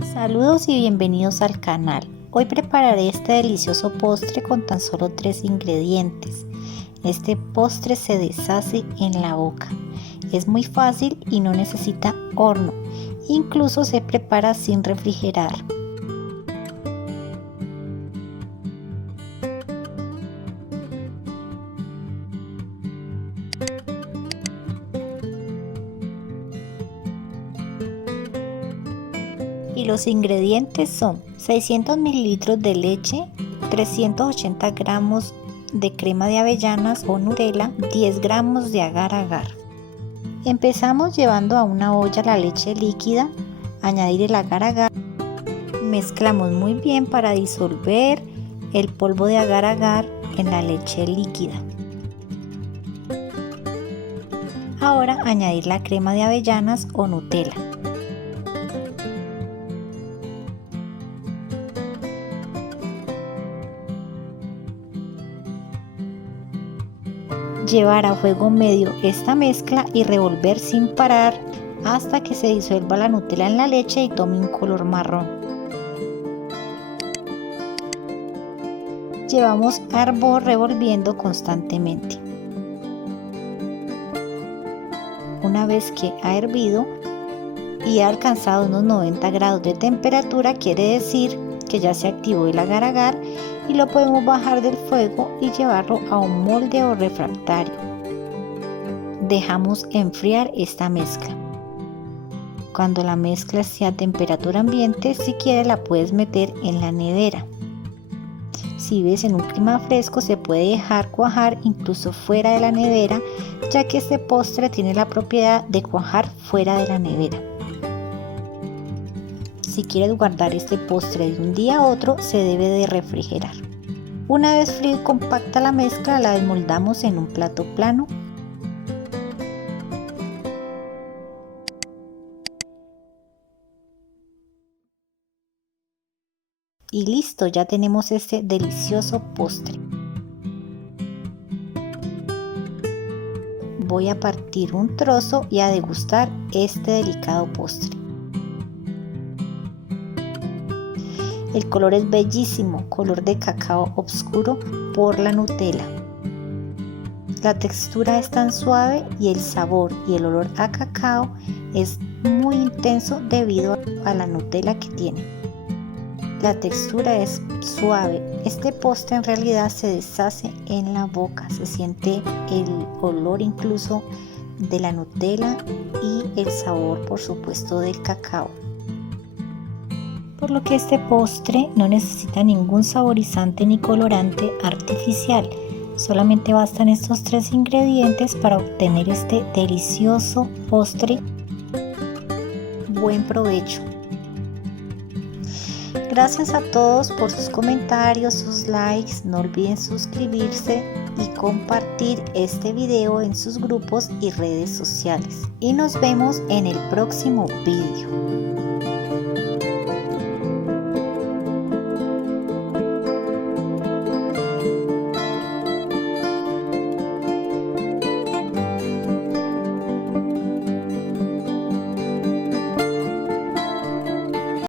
Saludos y bienvenidos al canal. Hoy prepararé este delicioso postre con tan solo 3 ingredientes. Este postre se deshace en la boca. Es muy fácil y no necesita horno. Incluso se prepara sin refrigerar. Y los ingredientes son 600 mililitros de leche, 380 gramos de crema de avellanas o Nutella, 10 gramos de agar-agar. Empezamos llevando a una olla la leche líquida, añadir el agar-agar, mezclamos muy bien para disolver el polvo de agar-agar en la leche líquida. Ahora añadir la crema de avellanas o Nutella. Llevar a fuego medio esta mezcla y revolver sin parar hasta que se disuelva la Nutella en la leche y tome un color marrón. Llevamos a hervor revolviendo constantemente. Una vez que ha hervido y ha alcanzado unos 90 grados de temperatura, quiere decir que ya se activó el agar-agar y lo podemos bajar del fuego y llevarlo a un molde o refractario. Dejamos enfriar esta mezcla. Cuando la mezcla esté a temperatura ambiente, si quieres la puedes meter en la nevera. Si ves en un clima fresco, se puede dejar cuajar incluso fuera de la nevera, ya que este postre tiene la propiedad de cuajar fuera de la nevera. Si quieres guardar este postre de un día a otro, se debe de refrigerar. Una vez fría y compacta la mezcla, la desmoldamos en un plato plano. Y listo, ya tenemos este delicioso postre. Voy a partir un trozo y a degustar este delicado postre. El color es bellísimo, color de cacao oscuro por la Nutella. La textura es tan suave y el sabor y el olor a cacao es muy intenso debido a la Nutella que tiene. La textura es suave. Este postre en realidad se deshace en la boca. Se siente el olor incluso de la Nutella y el sabor, por supuesto, del cacao. Por lo que este postre no necesita ningún saborizante ni colorante artificial. Solamente bastan estos 3 ingredientes para obtener este delicioso postre. Buen provecho. Gracias a todos por sus comentarios, sus likes. No olviden suscribirse y compartir este video en sus grupos y redes sociales. Y nos vemos en el próximo video.